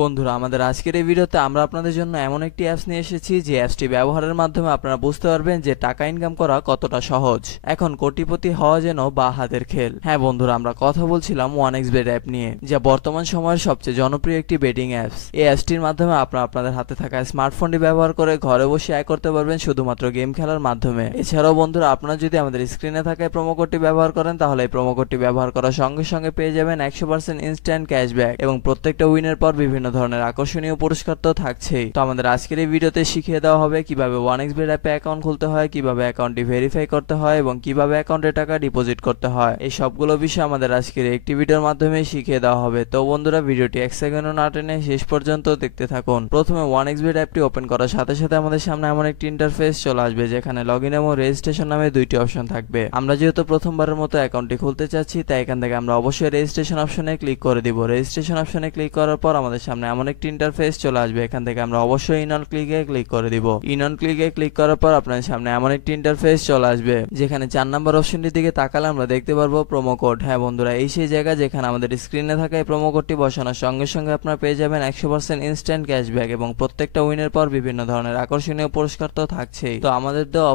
বন্ধুরা আমাদের আজকের এই ভিডিওতে আমরা আপনাদের জন্য এমন একটি অ্যাপস নিয়ে এসেছি যে অ্যাপসটি ব্যবহারের মাধ্যমে আপনারা বুঝতে পারবেন যে টাকা ইনকাম করা কতটা সহজ। এখন কোটিপতি হওয়া যেন বা হাতের খেল। হ্যাঁ বন্ধুরা, আমরা কথা বলছিলাম 1xBet অ্যাপ নিয়ে, যা বর্তমান সময়ের সবচেয়ে জনপ্রিয় একটি বেটিং অ্যাপস। এই অ্যাপসটির মাধ্যমে আপনারা আপনাদের হাতে থাকা স্মার্টফোনটি ব্যবহার করে ঘরে বসে আয় করতে পারবেন শুধুমাত্র গেম খেলার মাধ্যমে। এছাড়াও বন্ধুরা, আপনারা যদি আমাদের স্ক্রিনে থাকা প্রোমো কোডটি ব্যবহার করেন তাহলে এই প্রোমো কোডটি ব্যবহার করার সঙ্গে সঙ্গে পেয়ে যাবেন 100% ইনস্ট্যান্ট ক্যাশব্যাক এবং প্রত্যেকটা উইনের পর বিভিন্ন ধরনের আকর্ষণীয় পুরস্কার তো থাকছেই। তো আমাদের আজকের এই ভিডিওতে শিখিয়ে দেওয়া হবে কিভাবে 1xBet অ্যাপে অ্যাকাউন্ট খুলতে হয়, কিভাবে অ্যাকাউন্টটি ভেরিফাই করতে হয় এবং কিভাবে অ্যাকাউন্টে টাকা ডিপোজিট করতে হয়। এই সবগুলো বিষয় আমাদের আজকের একটি ভিডিওর মাধ্যমে শিখিয়ে দেওয়া হবে। তো বন্ধুরা, ভিডিওটি এক সেকেন্ডও না টেনে শেষ পর্যন্ত দেখতে থাকুন। প্রথমে 1xBet অ্যাপটি ওপেন করার সাথে সাথে আমাদের সামনে এমন একটি ইন্টারফেস চলে আসবে যেখানে লগইন এবং রেজিস্ট্রেশন নামে দুইটি অপশন থাকবে। আমরা যেহেতু প্রথমবারের মতো অ্যাকাউন্টটি খুলতে চাচ্ছি, তাই এখান থেকে আমরা অবশ্যই রেজিস্ট্রেশন অপশনে ক্লিক করে দিব। রেজিস্ট্রেশন অপশনে ক্লিক করার পর আমাদের সামনে এমন একটি ইন্টারফেস চলে আসবে। এখান থেকে আমরা অবশ্যই ইন অন ক্লিকে ক্লিক করে দিব। ইন অন ক্লিকে ক্লিক করার পর আপনাদের সামনে এমন একটি ইন্টারফেস চলে আসবে যেখানে 4 নম্বর অপশনটির দিকে তাকালে আমরা দেখতে পারবো প্রোমো কোড। হ্যাঁ বন্ধুরা, এই সেই জায়গা যেখানে আমাদের স্ক্রিনে থাকা এই প্রোমো কোডটি বসানোর সঙ্গে সঙ্গে আপনারা পেয়ে যাবেন 100% ইনস্ট্যান্ট ক্যাশব্যাক এবং প্রত্যেকটা উইনের পর বিভিন্ন ধরনের আকর্ষণীয় পুরস্কার তো থাকছেই। তো আমাদের দেওয়া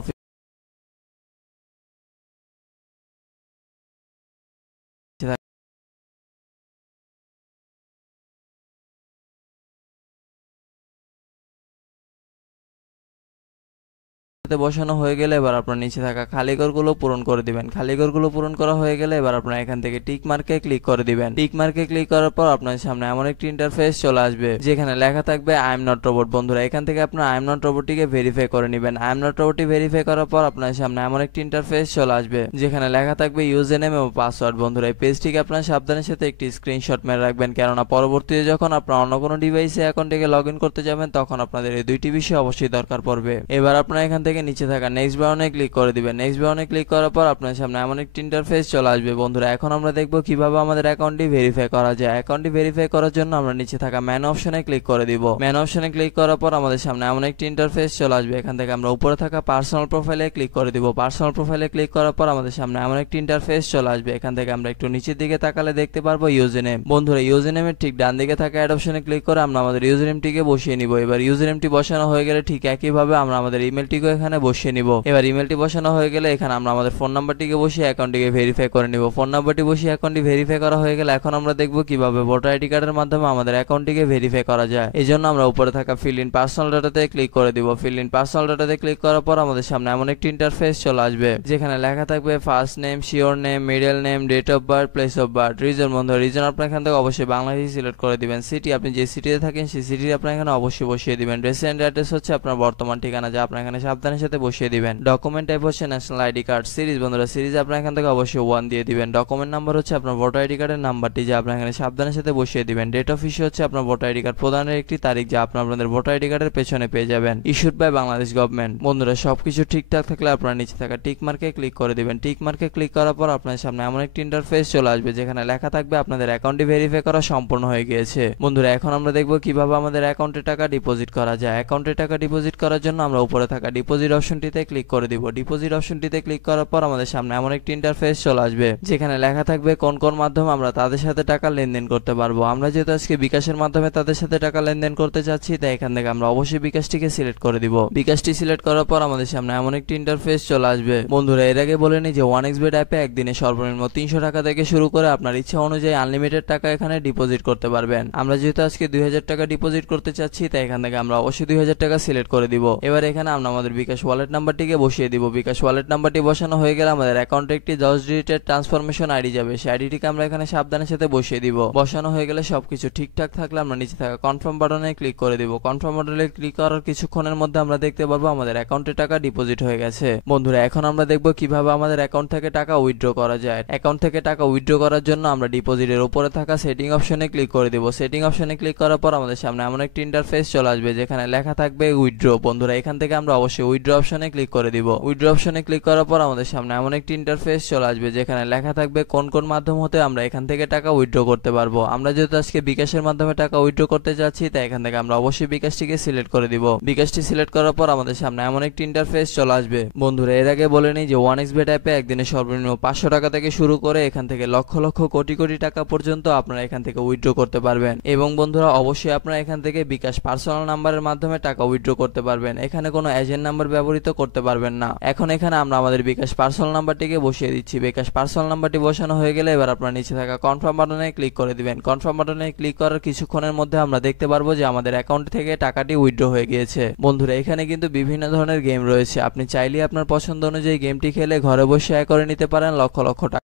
বসানো হয়ে গেলে এবার আপনার নিচে থাকা খালি ঘরগুলো পূরণ করে দিবেন। খালি ঘরগুলো পূরণ করা হয়ে গেলে এবার আপনার এখান থেকে টিক মার্কে ক্লিক করে দিবেন। টিক মার্কে ক্লিক করার পর আপনার সামনে এমন একটি ইন্টারফেস চলে আসবে যেখানে লেখা থাকবে আই এম নট রোবট। বন্ধুরা, এখান থেকে আপনার আই এম নট রোবটটিকে ভেরিফাই করে নেবেন। আই এম নট রোবটটি ভেরিফাই করার পর আপনার সামনে এমন একটি ইন্টারফেস চলে আসবে যেখানে লেখা থাকবে ইউজার নেম এবং পাসওয়ার্ড। বন্ধুরা, এই পেজটিকে আপনার সাবধানের সাথে একটি স্ক্রিনশট মেরে রাখবেন, কেননা পরবর্তীতে যখন আপনার অন্য কোনো ডিভাইসে অ্যাকাউন্টটিকে লগ ইন করতে যাবেন তখন আপনাদের এই দুইটি বিষয় অবশ্যই দরকার পড়বে। এবার আপনার এখান থেকে নিচে থাকা নেক্সট বাটনে ক্লিক করে দিবেন। নেক্সট বাটনে ক্লিক করার পর আপনার সামনে এমন একটি ইন্টারফেস চলে আসবে। বন্ধুরা, এখন আমরা দেখব কিভাবে আমাদের অ্যাকাউন্টটি ভেরিফাই করা যায়। অ্যাকাউন্টটি ভেরিফাই করার জন্য আমরা নিচে থাকা ম্যান অপশনে ক্লিক করে দিব। ম্যান অপশনে ক্লিক করার পর আমাদের সামনে এমন একটি ইন্টারফেস চলে আসবে। এখান থেকে আমরা উপরে থাকা পার্সোনাল প্রোফাইলে ক্লিক করে দিব। পার্সোনাল প্রোফাইলে ক্লিক করার পর আমাদের সামনে এমন একটি ইন্টারফেস চলে আসবে। এখান থেকে আমরা একটু নিচের দিকে তাকালে দেখতে পারবো ইউজার নেম। বন্ধুরা, ইউজার নেমের ঠিক ডান দিকে থাকা অ্যাড অপশনে ক্লিক করে আমরা আমাদের ইউজার নেমটিকে বসিয়ে নিব। এবার ইউজার নেমটি বসানো হয়ে গেলে ঠিক একইভাবে আমরা আমাদের ইমেলটিকে এখানে বসিয়ে নিব। এবার ইমেলটি বসানো হয়ে গেলে এখানে আমরা আমাদের ফোন নাম্বারটিকে বসিয়ে অ্যাকাউন্টটিকে ভেরিফাই করে নিব। ফোন নাম্বারটি বসিয়ে অ্যাকাউন্টটি ভেরিফাই করা হয়ে গেলে এখন আমরা দেখব কিভাবে ভোটার আইডি কার্ডের মাধ্যমে আমাদের অ্যাকাউন্টটিকে ভেরিফাই করা যায়। এই জন্য আমরা উপরে থাকা ফিল ইন পার্সোনাল ডাটাতে ক্লিক করে দিব। ফিল ইন পার্সোনাল ডাটাতে ক্লিক করার পর আমাদের সামনে এমন একটি ইন্টারফেস চলে আসবে যেখানে লেখা থাকবে first name, surname, middle name, date of birth, place of birth, reason. বন্ধু, রিজন আপনার এখান থেকে অবশ্যই বাংলাদেশ সিলেক্ট করে দিবেন। সিটি, আপনি যে সিটিতে থাকেন সেই সিটি আপনার এখানে অবশ্যই বসিয়ে দিবেন। রেসিডেন্ট অ্যাড্রেস হচ্ছে আপনার বর্তমান ঠিকানা, যা আপনার এখানে সাবধানের সাথে বসিয়ে দিবেন। ডকুমেন্ট টাইপ হচ্ছে ন্যাশনাল আইডি কার্ড। সিরিজ, বন্ধুরা, সিরিজ আপনার এখান থেকে অবশ্যই 1 দিয়ে দিবেন। ডকুমেন্ট নাম্বার হচ্ছে আপনার ভোটার আইডি কার্ডের নাম্বারটি, যা আপনার এখানে সাবধানের সাথে বসিয়ে দিবেন। ডেট অফ ইস্যু হচ্ছে আপনার ভোটার আইডি কার্ড প্রদানের একটি তারিখ, যা আপনাদের ভোটার আইডি কার্ডের পেছনে পেয়ে যাবেন। Issued by Bangladesh government. বন্ধুরা, সবকিছু ঠিকঠাক থাকলে আপনারা নিচে থাকা টিক মার্কে ক্লিক করে দিবেন। টিক মার্কে ক্লিক করার পর আপনার সামনে এমন একটি ইন্টারফেস চলে আসবে যেখানে লেখা থাকবে আপনাদের অ্যাকাউন্টটি ভেরিফাই করা সম্পূর্ণ হয়ে গিয়েছে। বন্ধুরা, এখন আমরা দেখব কিভাবে আমাদের অ্যাকাউন্টে টাকা ডিপোজিট করা যায়। অ্যাকাউন্টে টাকা ডিপোজিট করার জন্য আমরা উপরে থাকা ডিপোজিট অপশনটিতে ক্লিক করে দিব। ডিপোজিট অপশনটিতে ক্লিক করার পর আমাদের সামনে এমন একটি ইন্টারফেস চলে আসবে যেখানে লেখা থাকবে কোন কোন মাধ্যমে আমরা তাদের সাথে টাকা লেনদেন করতে পারবো। আমরা যেহেতু আজকে বিকাশের মাধ্যমে তাদের সাথে টাকা লেনদেন করতে চাচ্ছি, তাই এখান থেকে আমরা অবশ্যই বিকাশটিকে সিলেক্ট করে দিব। বিকাশটি সিলেক্ট করার পর আমাদের সামনে এমন একটি ইন্টারফেস চলে আসবে। বন্ধুরা, এর আগে বলে নিই যে 1xBet অ্যাপে একদিনে সর্বনিম্ন 300 টাকা থেকে শুরু করে আপনার ইচ্ছা অনুযায়ী আনলিমিটেড টাকা এখানে ডিপোজিট করতে পারবেন। আমরা যেহেতু আজকে 2000 টাকা ডিপোজিট করতে চাচ্ছি, তাই এখান থেকে আমরা অবশ্যই 2000 টাকা সিলেক্ট করে দিব। এবার এখানে আমরা আমাদের বিকাশ ওয়ালেট নাম্বারটিকে বসিয়ে দিব। বিকাশ ওয়ালেট নাম্বারটি বসানো হয়ে গেলে আমাদের অ্যাকাউন্টে একটি 10 ডিজিটের ট্রান্সফরমেশন আইডি যাবে। সেই আইডিটিকে আমরা এখানে সাবধানের সাথে বসিয়ে দিব। বসানো হয়ে গেলে সবকিছু ঠিকঠাক থাকলে আমরা নিচে থাকা কনফার্ম বাটনে ক্লিক করে দিব। কনফার্ম বাটনে ক্লিক করার কিছুক্ষণের মধ্যে আমরা দেখতে পারবো আমাদের অ্যাকাউন্টে টাকা ডিপোজিট হয়ে গেছে। বন্ধুরা, এখন আমরা দেখব কিভাবে আমাদের অ্যাকাউন্ট থেকে টাকা উইথড্র করা যায়। অ্যাকাউন্ট থেকে টাকা উইথড্র করার জন্য আমরা ডিপোজিটের উপরে থাকা সেটিং অপশনে ক্লিক করে দিব। সেটিং অপশনে ক্লিক করার পর আমাদের সামনে এমন একটি ইন্টারফেস চলে আসবে যেখানে লেখা থাকবে উইথড্র। বন্ধুরা, এখান থেকে আমরা অবশ্যই উইথড্র উইথড্র অপশনে ক্লিক করে দিব। উইথড্র অপশনে ক্লিক করার পর আমাদের সামনে এমন একটি ইন্টারফেস চলে আসবে যেখানে লেখা থাকবে কোন কোন মাধ্যম হতে আমরা এখান থেকে টাকা উইথড্র করতে পারবো। আমরা যেহেতু আজকে বিকাশের মাধ্যমে টাকা উইথড্র করতে যাচ্ছি, তাই এখান থেকে আমরা অবশ্যই বিকাশটিকে সিলেক্ট করে দিব। বিকাশটি সিলেক্ট করার পর আমাদের সামনে এমন একটি ইন্টারফেস চলে আসবে। বন্ধুরা, এর আগে বলে নিই যে 1xBet অ্যাপে একদিনে সর্বনিম্ন 500 টাকা থেকে শুরু করে এখান থেকে লক্ষ লক্ষ কোটি কোটি টাকা পর্যন্ত আপনারা এখান থেকে উইথড্র করতে পারবেন। এবং বন্ধুরা, অবশ্যই আপনারা এখান থেকে বিকাশ পার্সোনাল নাম্বারের মাধ্যমে টাকা উইথড্র করতে পারবেন। এখানে কোনো এজেন্ট নাম্বার ব্যবহৃত করতে পারবেন না। এখন এখানে আমরা আমাদের বিকাশ পার্সোনাল নাম্বারটিকে বসিয়ে দিচ্ছি। বিকাশ পার্সোনাল নাম্বারটি বসানো হয়ে গেলে এবার আপনারা নিচে থাকা কনফার্ম বাটনে ক্লিক করে দিবেন। কনফার্ম বাটনে ক্লিক করার কিছুক্ষণের মধ্যে আমরা দেখতে পারবো যে আমাদের অ্যাকাউন্ট থেকে টাকাটি উইথড্র হয়ে গিয়েছে। বন্ধুরা, এখানে কিন্তু বিভিন্ন ধরনের গেম রয়েছে। আপনি চাইলে আপনার পছন্দ অনুযায়ী গেমটি খেলে ঘরে বসে আয় করে নিতে পারেন লক্ষ লক্ষ টাকা।